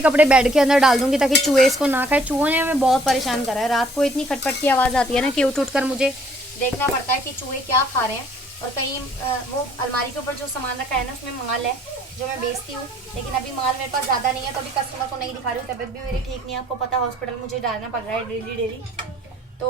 कपड़े बेड के अंदर डाल दूंगी ताकि चूहे इसको ना खाए। चूहों ने हमें बहुत परेशान करा है। रात को इतनी खटपट की आवाज़ आती है ना कि उठ उठ कर मुझे देखना पड़ता है कि चूहे क्या खा रहे हैं। और कहीं वो अलमारी के ऊपर जो सामान रखा है ना उसमें माल है जो मैं बेचती हूँ, लेकिन अभी माल मेरे पास ज़्यादा नहीं है तो अभी कस्टमर को नहीं दिखा रही हूँ। तबीयत भी मेरी ठीक नहीं है, आपको पता है हॉस्पिटल मुझे जाना पड़ रहा है डेली। तो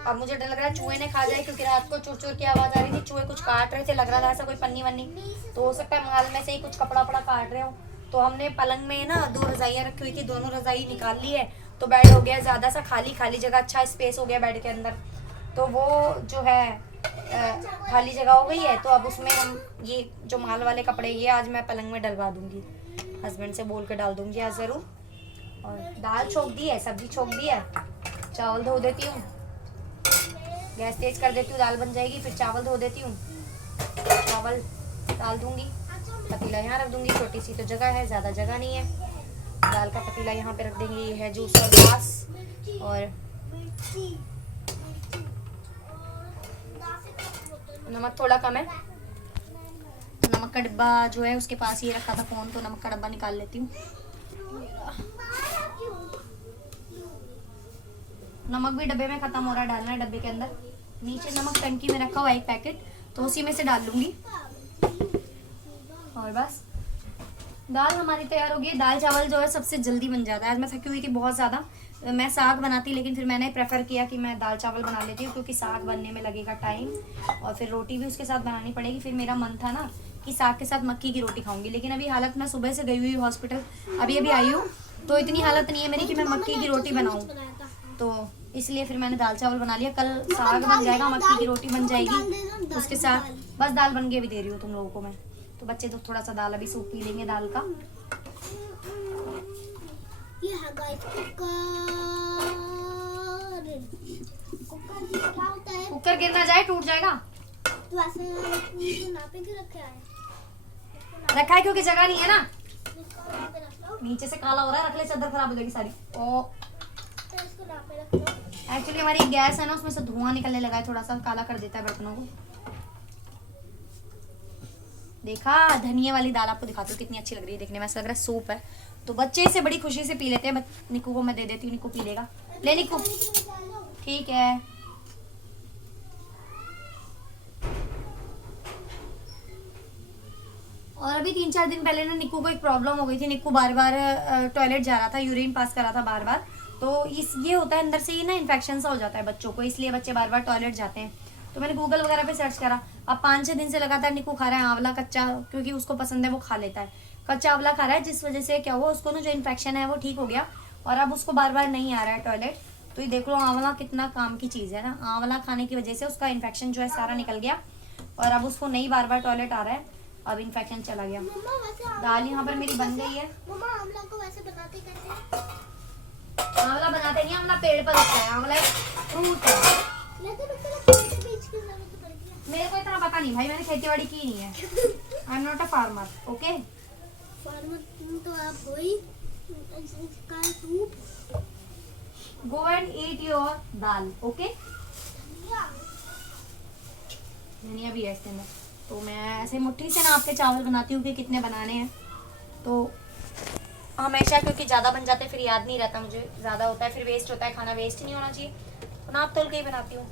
अब मुझे डर लग रहा है चूहे ने खा जाए, क्योंकि रात को चुर चुर की आवाज़ आ रही थी। चूहे कुछ काट रहे थे, लग रहा था ऐसा कोई पन्नी वन्नी, तो हो सकता है माल में से ही कुछ कपड़ा वपड़ा काट रहे हो। तो हमने पलंग में ना 2 रजाइयाँ रखी हुई थी, दोनों रजाई निकाल ली है, तो बेड हो गया ज़्यादा सा खाली जगह, अच्छा स्पेस हो गया बेड के अंदर। तो वो जो है खाली जगह हो गई है, तो अब उसमें हम ये जो माल वाले कपड़े ये आज मैं पलंग में डलवा दूंगी, हस्बैंड से बोल के डाल दूंगी आज ज़रूर। और दाल छोंक दी है, सब्जी छोंक दी है, चावल धो देती हूँ, गैस तेज कर देती हूँ, दाल बन जाएगी, फिर चावल धो देती हूँ, चावल डाल दूंगी, पतीला यहाँ रख दूंगी, छोटी सी तो जगह है, ज़्यादा जगह नहीं है। दाल का पतीला यहाँ पे रख देंगे, ये है जूस और ग्लास। और नमक थोड़ा कम है, नमक का डिब्बा जो है उसके पास ही रखा था फ़ोन, तो नमक का डिब्बा निकाल लेती हूँ। नमक भी डब्बे में ख़त्म हो रहा है, डालना है डब्बे के अंदर। नीचे नमक टंकी में रखा हुआ 1 पैकेट, तो उसी में से डाल लूँगी। और बस दाल हमारी तैयार हो गई। दाल चावल जो है सबसे जल्दी बन जाता है। आज मैं थकी हुई थी बहुत ज़्यादा, मैं साग बनाती, लेकिन फिर मैंने प्रेफर किया कि मैं दाल चावल बना लेती हूँ, क्योंकि साग बनने में लगेगा टाइम और फिर रोटी भी उसके साथ बनानी पड़ेगी। फिर मेरा मन था ना कि साग के साथ मक्की की रोटी खाऊंगी, लेकिन अभी हालत, मैं सुबह से गई हुई हॉस्पिटल, अभी आई हूँ, तो इतनी हालत नहीं है मेरी कि मैं मक्की की रोटी बनाऊँ, तो इसलिए फिर मैंने दाल चावल बना लिया। कल साग बन जाएगा, मक्की की रोटी बन जाएगी उसके साथ, बस दाल बन के भी दे रही हूँ तुम लोगों को मैं। तो बच्चे तो थोड़ा सा दाल अभी सूप पी लेंगे दाल का। ये है गाइस कुकर जी, क्या होता है? कुकर गिर ना जाए, टूट जाएगा। तो ऐसे नापे के रखे हैं, रखा है क्योंकि जगह नहीं है ना, इसको नापे रख लो। नीचे से काला हो रहा है, रख ले, चादर खराब हो जाएगी सारी। ओ तो इसको नापे रख लो। एक्चुअली हमारी गैस है ना, उसमें से धुआं निकलने लगा है, थोड़ा सा काला कर देता है बर्तनों को। देखा, धनिया वाली दाल आपको दिखाती हूँ कितनी अच्छी लग रही है देखने में, ऐसा लग रहा है सूप है। तो बच्चे इसे बड़ी खुशी से पी लेते हैं। निक्कू को मैं दे देती हूँ, निक्कू पी लेगा। ले निक्कू, ठीक है। और अभी 3-4 दिन पहले ना निक्कू को एक प्रॉब्लम हो गई थी। निक्कू बार बार टॉयलेट जा रहा था, यूरिन पास कर रहा था बार बार, तो ये होता है अंदर से ही ना इन्फेक्शन सा हो जाता है बच्चों को, इसलिए बच्चे बार बार टॉयलेट जाते हैं। तो मैंने गूगल वगैरह पे सर्च करा, अब 5-6 दिन से लगातार निक्कू खा रहा है आंवला कच्चा, क्योंकि उसको पसंद है, वो खा लेता है। कच्चा आंवला खा रहा है, जिस वजह से क्या हुआ, उसको ना जो इन्फेक्शन है वो ठीक हो गया, और अब उसको बार बार नहीं आ रहा है टॉयलेट। तो ये देख लो, आंवला कितना काम की चीज़ है ना, आंवला खाने की वजह से उसका इन्फेक्शन जो है सारा निकल गया, और अब उसको नहीं बार बार टॉयलेट आ रहा है, अब इन्फेक्शन चला गया। दाल यहाँ पर मेरी बन गई है। मम्मा आंवला को वैसे बनाते कैसे हैं? आंवला बनाते नहीं, आंवला पेड़ पर उगता है, आंवला फ्रूट है। लेकिन उसको बीज की जरूरत पड़ती है। मेरे को इतना पता नहीं भाई, मैंने खेती बाड़ी की नहीं है, I am not a farmer, okay. Farmer तो आप हो ही, इसका soup. Go and eat your dal, okay. धनिया भी है इसके अंदर। तो मैं ऐसे मुट्ठी से ना आपके चावल बनाती हूँ कि कितने बनाने हैं, तो हमेशा, क्योंकि ज़्यादा बन जाते हैं फिर याद नहीं रहता मुझे, ज़्यादा होता है फिर वेस्ट होता है, खाना वेस्ट नहीं होना चाहिए, तो नाप तोल के ही बनाती हूँ।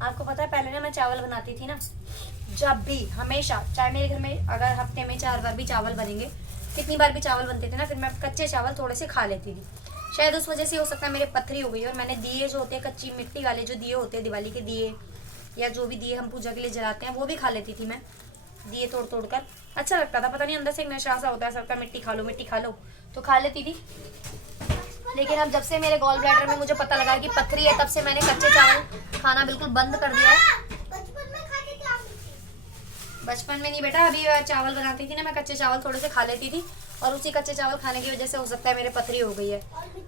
आपको पता है पहले ना मैं चावल बनाती थी ना, जब भी, हमेशा, चाहे मेरे घर में अगर हफ्ते में 4 बार भी चावल बनेंगे, कितनी बार भी चावल बनते थे ना, फिर मैं कच्चे चावल थोड़े से खा लेती थी। शायद उस वजह से हो सकता है मेरे पथरी हो गई, और मैंने दिए जो होते हैं कच्ची मिट्टी वाले जो दिए होते हैं, दिवाली के दिए या जो भी दिए हम पूजा के लिए जलाते हैं, वो भी खा लेती थी मैं, दिए तोड़ तोड़ कर। अच्छा लगता था, पता नहीं अंदर से एक नशा सा होता है सबका, मिट्टी खा लो, तो खा लेती थी। लेकिन अब जब से मेरे गॉल ब्लैडर में मुझे पता लगा कि पथरी है, तब से मैंने कच्चे चावल खाना बिल्कुल बंद कर दिया है। बचपन में खाते थे आप? बचपन में नहीं बेटा, अभी चावल बनाती थी ना मैं, कच्चे चावल थोड़े से खा लेती थी, और उसी कच्चे चावल खाने की वजह से हो सकता है मेरे पथरी हो गई है,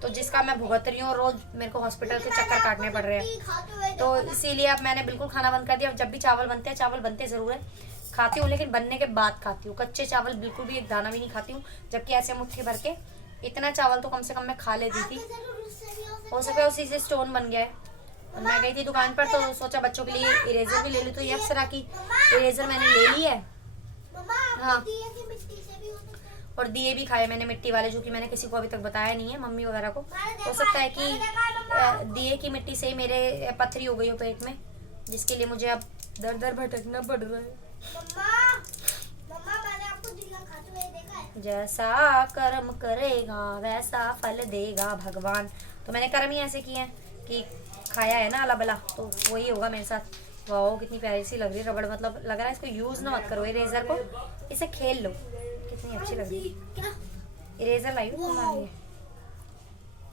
तो जिसका मैं भुगत रही हूँ, और रोज मेरे को हॉस्पिटल के चक्कर काटने पड़ रहे हैं, तो इसीलिए अब मैंने बिल्कुल खाना बंद कर दिया। अब जब भी चावल बनते हैं, चावल बनते ज़रूर है, खाती हूँ लेकिन बनने के बाद खाती हूँ। कच्चे चावल बिल्कुल भी एक दाना भी नहीं खाती हूँ, जबकि ऐसे मुट्ठी भर के इतना चावल तो कम से कम मैं खा लेती थी। हो सके उसी से स्टोन बन गया है। और मैं गई थी दुकान पर तो सोचा बच्चों के लिए इरेजर भी ले लूँ, तो ये अप्सरा की इरेजर मैंने ले ली है। हाँ, और दिए भी खाए मैंने मिट्टी वाले, जो कि मैंने किसी को अभी तक बताया नहीं है, मम्मी वगैरह को। हो सकता है कि दिए की मिट्टी से ही मेरे पथरी हो गई हो पेट में, जिसके लिए मुझे अब दर दर भटकना पड़ रहा है। मैंने आपको जिंदा खाते हुए देखा है। जैसा कर्म करेगा वैसा फल देगा भगवान। तो मैंने कर्म ही ऐसे किए हैं कि खाया है ना अला बला, तो वही होगा मेरे साथ। वाह कितनी प्यारी सी लग रही है रबड़, मतलब लग रहा है इसको यूज ना मत करो इरेजर को, इसे खेल लो। कितनी अच्छी लग रही है। इरेजर लाई हूँ तुम्हारे लिए,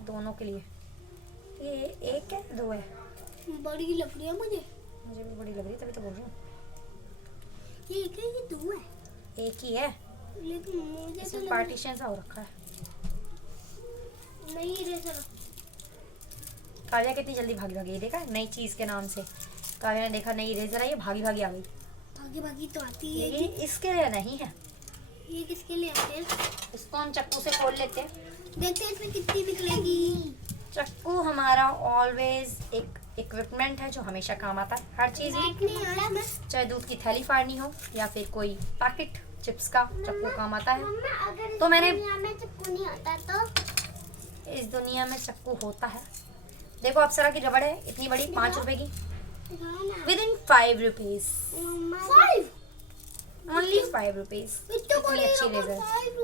दोनों के लिए। ये एक है दो है? बड़ी लग रही है मुझे भी बड़ी लग रही है, तभी तो बोल रही हूँ। ये एक है, ये दो है। एक ही है, लेकिन मुझे इसमें पार्टीशन सा हो रखा है। नहीं इरेजर। काव्या कितनी जल्दी भागी भागी, ये देखा नई चीज के नाम से। काव्या ने देखा नई इरेजर आई, भागी भागी आ गई। भागी भागी तो आती है। लेकिन इसके लिए नहीं है। ये किसके लिए आते हैं? इसको हम चक्कू से खोल लेते हैं, देखते हैं इसमें कितनी निकलेगी। चक्कू हमारा ऑलवेज एक इक्विपमेंट है जो हमेशा काम आता है हर चीज में। चाहे दूध की थैली फाड़नी हो या फिर कोई पैकेट चिप्स का, चक्कू काम आता है। तो मैंने चक्कू नहीं आता तो इस दुनिया में चक्कू होता है। देखो अप्सरा की रबड़ है इतनी बड़ी, 5 रुपए की, with in 5 rupees, only 5 rupees. इतनी अच्छी इरेजर,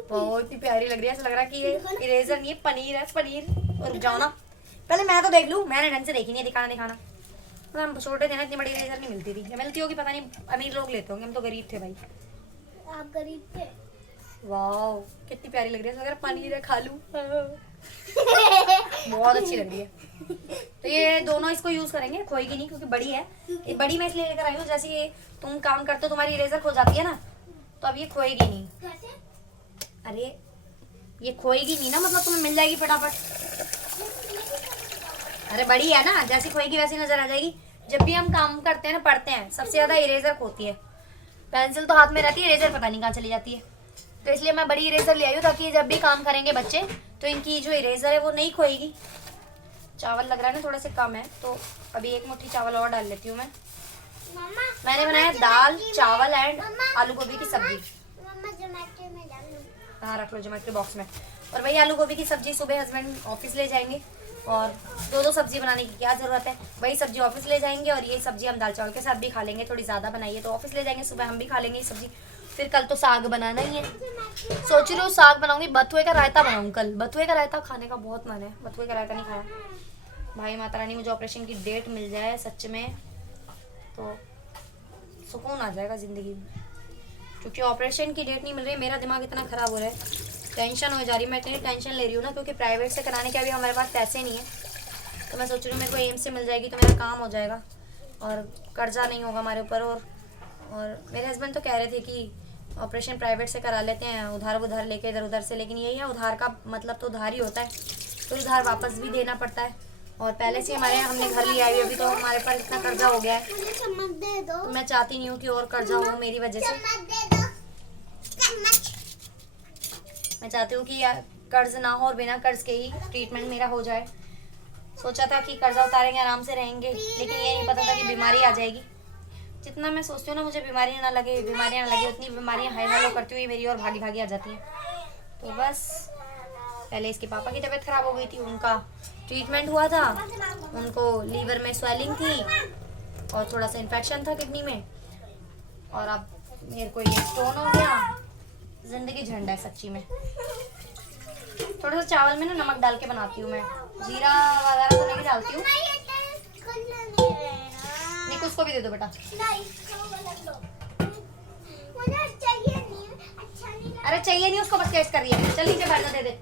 बहुत इतनी प्यारी लग रही है। ऐसा लग रहा है कि ये इरेजर नहीं है, पनीर है, पनीर। और जाओ ना, पहले मैं तो देख लूं, मैंने ढंग से देखी नहीं है, दिखाना। हम छोटे थे ना, इतनी बड़ी इरेजर नहीं मिलती थी। मिलती होगी पता नहीं, अमीर लोग लेते होंगे, हम तो गरीब थे भाई। आप गरीब थे। वाह कितनी प्यारी लग रही है, अगर पनीर है खा लूं। बहुत अच्छी लग रही है। तो ये दोनों इसको यूज करेंगे, खोएगी नहीं क्योंकि बड़ी है। ये बड़ी मैं इसलिए लेकर आई हूँ, जैसे कि तुम काम करते हो तुम्हारी इरेजर खो जाती है ना, तो अब ये खोएगी नहीं। कैसे? अरे ये खोएगी नहीं ना, मतलब तुम्हें मिल जाएगी फटाफट। अरे बड़ी है ना, जैसी खोएगी वैसी नजर आ जाएगी। जब भी हम काम करते हैं ना, पढ़ते हैं, सबसे ज्यादा इरेजर खोती है। पेंसिल तो हाथ में रहती है, इरेजर पता नहीं कहाँ चली जाती है। तो इसलिए मैं बड़ी इरेजर ले आई हूँ, ताकि जब भी काम करेंगे बच्चे तो इनकी जो इरेजर है वो नहीं खोएगी। चावल लग रहा है ना थोड़े से कम है, तो अभी एक मुट्ठी चावल और डाल लेती हूँ मैं। मैंने बनाया दाल, चावल एंड आलू गोभी की सब्जी। हाँ रख लो जोमेटो बॉक्स में। और वही आलू गोभी की सब्जी सुबह हस्बैंड ऑफिस ले जाएंगे, और दो सब्जी बनाने की क्या जरूरत है, वही सब्जी ऑफिस ले जाएंगे। और ये सब्जी हम दाल चावल के साथ भी खा लेंगे, थोड़ी ज्यादा बनाइए तो ऑफिस ले जाएंगे, सुबह हम भी खा लेंगे ये सब्जी। फिर कल तो साग बनाना ही है, सोच रही हूँ साग बनाऊंगी, बथुए का रायता बनाऊँ कल। बथुए का रायता खाने का बहुत मन है, बथुए का रायता नहीं खाया। भाई माता रानी मुझे ऑपरेशन की डेट मिल जाए सच में, तो सुकून आ जाएगा जिंदगी में। क्योंकि ऑपरेशन की डेट नहीं मिल रही, मेरा दिमाग इतना खराब हो रहा है, टेंशन हो जा रही है। मैं इतनी टेंशन ले रही हूँ ना, क्योंकि प्राइवेट से कराने के अभी हमारे पास पैसे नहीं है। तो मैं सोच रही हूँ मेरे को एम्स से मिल जाएगी तो मेरा काम हो जाएगा और कर्जा नहीं होगा हमारे ऊपर। और मेरे हस्बैंड तो कह रहे थे कि ऑपरेशन प्राइवेट से करा लेते हैं, उधार लेके इधर उधर से। लेकिन यही है, उधार का मतलब तो उधार ही होता है, तो उधार वापस भी देना पड़ता है। और पहले से हमारे हमने घर लिया है, अभी तो हमारे पास इतना कर्जा हो गया है, तो मैं चाहती नहीं हूँ कि और कर्जा हो मेरी वजह से। मैं चाहती हूँ कि कर्ज ना हो और बिना कर्ज के ही ट्रीटमेंट मेरा हो जाए। सोचा था कि कर्जा उतारेंगे आराम से रहेंगे, लेकिन ये नहीं पता था कि बीमारी आ जाएगी। जितना मैं सोचती हूँ ना मुझे बीमारियाँ ना लगे, उतनी बीमारियाँ हाई हालो करती हुई मेरी और भागी भागी आ जाती हैं। तो बस पहले इसके पापा की तबीयत खराब हो गई थी, उनका ट्रीटमेंट हुआ था, उनको लीवर में स्वेलिंग थी और थोड़ा सा इन्फेक्शन था किडनी में, और अब मेरे को ये स्टोन हो गया। जिंदगी झंड है सच्ची में। थोड़ा सा चावल में ना नमक डाल के बनाती हूँ मैं, जीरा वगैरह तो नहीं डालती हूँ। निक उसको भी दे दो बेटा। अरे चाहिए नहीं उसको, बस टेस्ट कर रही है। चल नीचे बैठ जा, दे दे।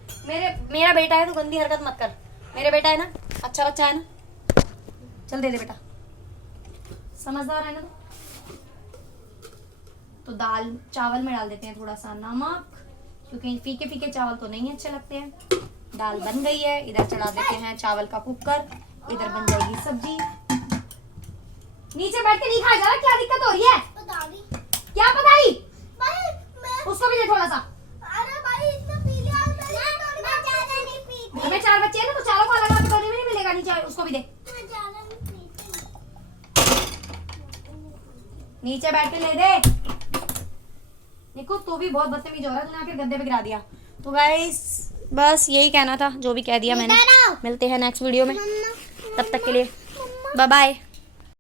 मेरा बेटा है, तो गंदी हरकत मत कर। मेरे बेटा है ना, अच्छा बच्चा है ना, चल दे दे बेटा, समझदार है ना। तो दाल चावल में डाल देते हैं थोड़ा सा नमक, क्योंकि फीके फीके चावल तो नहीं अच्छे लगते हैं। दाल बन गई है, इधर चढ़ा देते हैं चावल का कुकर, इधर बन जाएगी सब्जी। नीचे बैठ के नहीं खाया जा रहा, क्या दिक्कत हो रही है? क्या पता बच्चे हैं ना, तो चारों को अलग अलग कटोरी में नहीं मिलेगा, नीचे उसको भी दे। नीचे बैठ के ले दे। निकू तू भी बहुत बदतमीज हो रहा है, तूने आके गद्दे पे गिरा दिया। तो गाइस बस यही कहना था, जो भी कह दिया मैंने। मिलते हैं नेक्स्ट वीडियो में, तब तक के लिए बाय बाय।